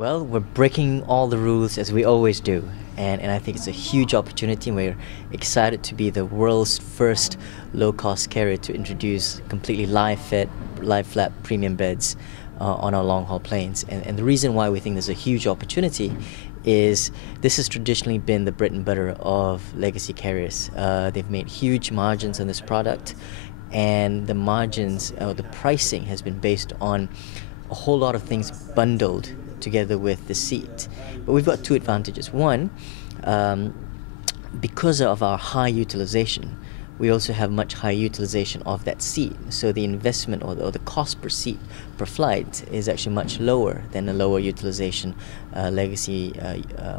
Well, we're breaking all the rules as we always do, and I think it's a huge opportunity. We're excited to be the world's first low-cost carrier to introduce completely live-fit, lie-flat premium beds on our long-haul planes. And the reason why we think there's a huge opportunity is this has traditionally been the bread and butter of legacy carriers. They've made huge margins on this product, and the margins, the pricing has been based on a whole lot of things bundled together with the seat. But we've got two advantages. One, because of our high utilization, we also have much higher utilization of that seat. So the investment or the cost per seat per flight is actually much lower than a lower utilization legacy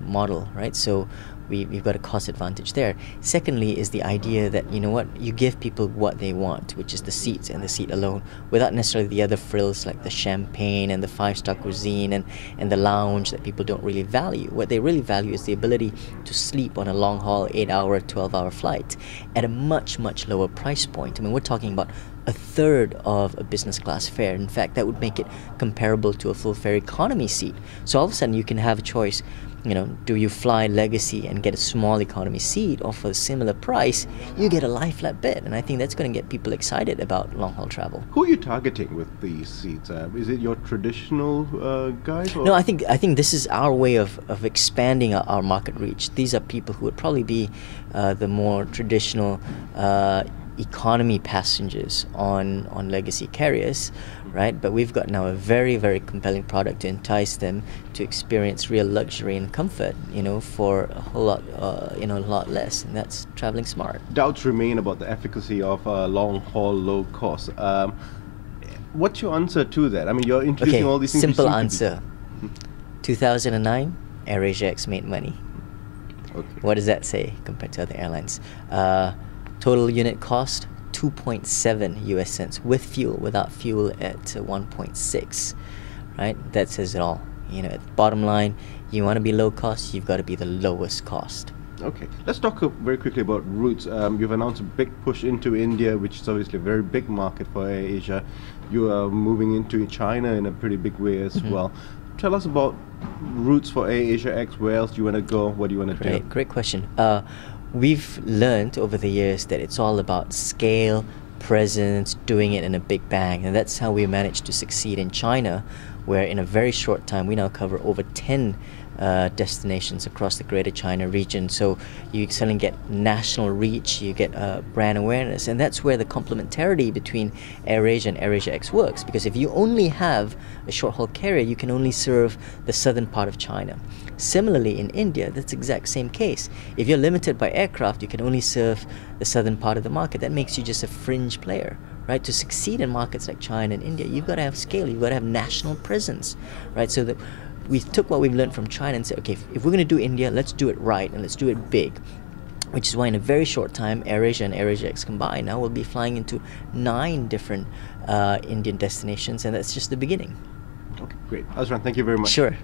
model, right? So we've got a cost advantage there. Secondly is the idea that, you know what, you give people what they want, which is the seats and the seat alone, without necessarily the other frills like the champagne and the five-star cuisine and the lounge that people don't really value. What they really value is the ability to sleep on a long-haul 8-hour, 12-hour flight at a much, much lower price point. I mean, we're talking about a third of a business class fare. In fact, that would make it comparable to a full fare economy seat. So all of a sudden you can have a choice. You know, do you fly legacy and get a small economy seat, or for a similar price, you get a lie-flat bed? And I think that's going to get people excited about long-haul travel. Who are you targeting with these seats? Is it your traditional guys? Or? No, I think this is our way of expanding our market reach. These are people who would probably be the more traditional economy passengers on legacy carriers, right? But we've got now a very, very compelling product to entice them to experience real luxury and comfort, you know, for a whole lot, a lot less, and that's traveling smart. Doubts remain about the efficacy of long-haul, low-cost. What's your answer to that? I mean, you're introducing all these things. Simple answer. 2009, AirAsia X made money. Okay. What does that say compared to other airlines? Total unit cost, 2.7 US cents with fuel. Without fuel at 1.6, right? That says it all. You know, bottom line, you want to be low cost, you've got to be the lowest cost. Okay, let's talk very quickly about routes. You've announced a big push into India, which is obviously a very big market for AirAsia. You are moving into China in a pretty big way as well. Tell us about routes for AirAsia X. Where else do you want to go? What do you want to do? Great question. We've learned over the years that it's all about scale, presence, doing it in a big bang, and that's how we managed to succeed in China, where in a very short time we now cover over 10 destinations across the Greater China region. So you suddenly get national reach, you get brand awareness, and that's where the complementarity between AirAsia and AirAsia X works, because if you only have a short-haul carrier, you can only serve the southern part of China. Similarly, in India, that's the exact same case. If you're limited by aircraft, you can only serve the southern part of the market. That makes you just a fringe player, right? To succeed in markets like China and India, you've got to have scale, you've got to have national presence, right? So that we took what we've learned from China and said, okay, if we're going to do India, let's do it right and let's do it big. Which is why in a very short time, AirAsia and AirAsia X combined now will be flying into 9 different Indian destinations, and that's just the beginning. Okay, great. Azran, thank you very much. Sure.